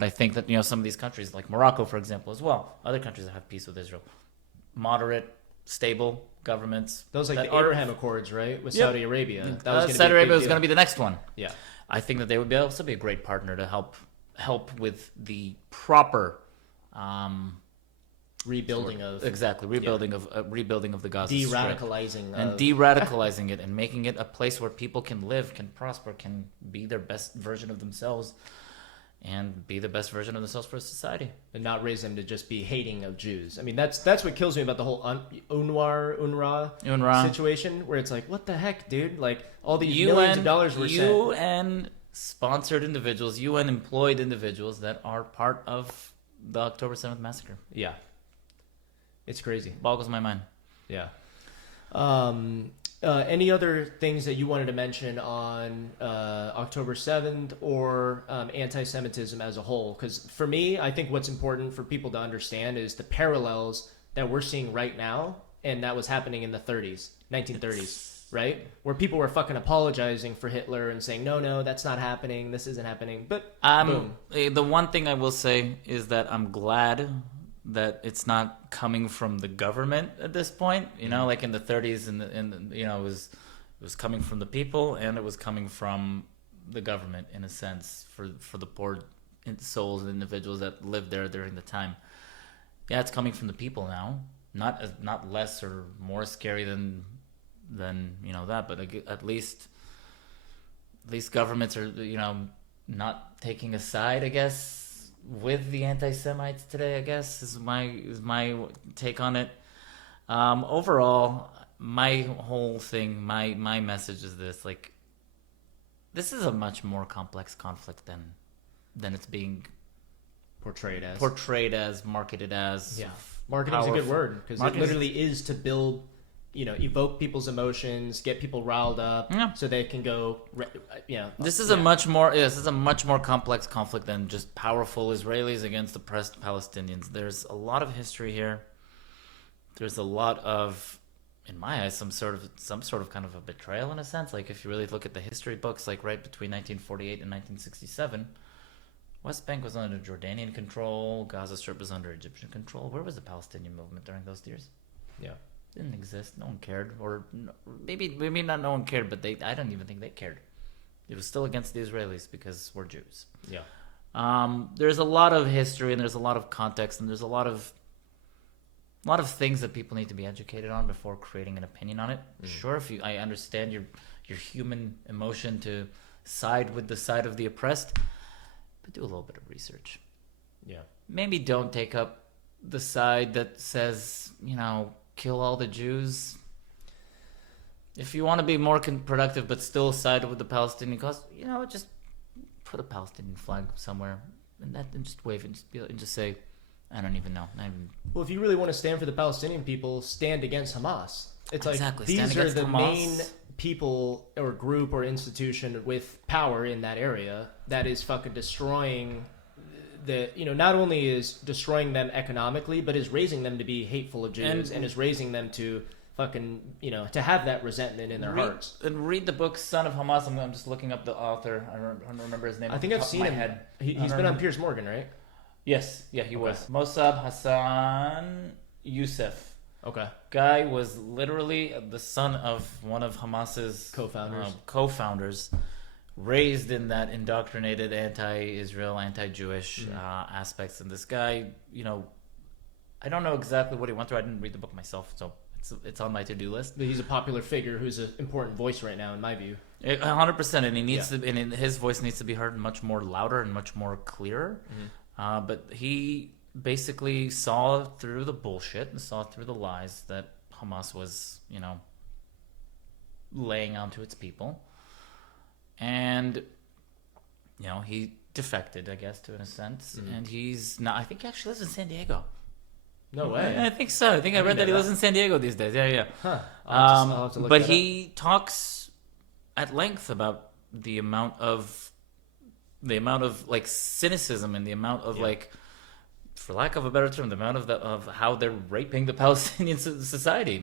I think that, some of these countries, like Morocco, for example, as well, other countries that have peace with Israel, moderate, stable governments. Those like that the Abraham Accords, right, with Saudi Arabia. That was Saudi Arabia was going to be the next one. Yeah, I think that they would also be a great partner to help with the proper rebuilding of rebuilding of the Gaza Strip, de-radicalizing it and making it a place where people can live, can prosper, can be their best version of themselves, and be the best version of themselves for society, and not raise them to just be hating of Jews. I mean, that's what kills me about the whole UNRWA situation, where it's like, what the heck, dude? Like, all these millions of dollars were sent. UN sponsored individuals, UN employed individuals that are part of the October 7th massacre. Yeah, it's crazy. Boggles my mind. Yeah. Any other things that you wanted to mention on October 7th or anti-Semitism as a whole? Because for me, I think what's important for people to understand is the parallels that we're seeing right now and that was happening in the 1930s, right? Where people were fucking apologizing for Hitler and saying, no, that's not happening, this isn't happening. But boom. The one thing I will say is that I'm glad that it's not coming from the government at this point, like in the 30s, and it was coming from the people, and it was coming from the government in a sense for the poor souls and individuals that lived there during the time. Yeah, it's coming from the people now, not less or more scary than that, but at least governments are not taking a side, I guess, with the anti-Semites today, I guess, is my take on it. Overall, my whole thing, my message is this: like, this is a much more complex conflict than it's being portrayed as, marketed as. Yeah, marketing's a good word, because it literally is to build, evoke people's emotions, get people riled up, so they can go. This is a much more complex conflict than just powerful Israelis against oppressed Palestinians. There's a lot of history here. There's a lot of, in my eyes, some sort of kind of a betrayal in a sense. Like, if you really look at the history books, like right between 1948 and 1967, West Bank was under Jordanian control, Gaza Strip was under Egyptian control. Where was the Palestinian movement during those years? Yeah. Didn't exist. No one cared, or maybe not. No one cared, but I don't even think they cared. It was still against the Israelis because we're Jews. Yeah. There's a lot of history, and there's a lot of context, and there's a lot of things that people need to be educated on before creating an opinion on it. Sure, I understand your human emotion to side with the side of the oppressed, but do a little bit of research. Yeah. Maybe don't take up the side that says, kill all the Jews. If you want to be more productive but still side with the Palestinian cause, just put a Palestinian flag somewhere and just wave and just say, I don't even know. Well, if you really want to stand for the Palestinian people, stand against Hamas. It's exactly. Like these are the Hamas. Main people or group or institution with power in that area that is fucking destroying not only is destroying them economically, but is raising them to be hateful of Jews and is raising them to fucking, to have that resentment in their hearts. And read the book Son of Hamas. I'm just looking up the author. I don't remember his name. I think I've seen him. Head. He's been on Piers Morgan, right? Yes. Yeah, he was. Mossab Hassan Youssef. Okay. Guy was literally the son of one of Hamas's co-founders. Raised in that indoctrinated anti-Israel, anti-Jewish aspects, and this guy, I don't know exactly what he went through. I didn't read the book myself, so it's on my to-do list. But he's a popular figure who's an important voice right now, in my view. 100%, and he needs to, and his voice needs to be heard much more louder and much more clearer. But he basically saw through the bullshit and saw through the lies that Hamas was, laying onto its people. And, he defected, I guess, in a sense. And he's not, I think he actually lives in San Diego. No way. I think so. I think I read that he lives in San Diego these days. Yeah. Huh. I'll have to look but that he up. talks at length about the amount of like cynicism and the amount of like, for lack of a better term, the amount of how they're raping the Palestinian society.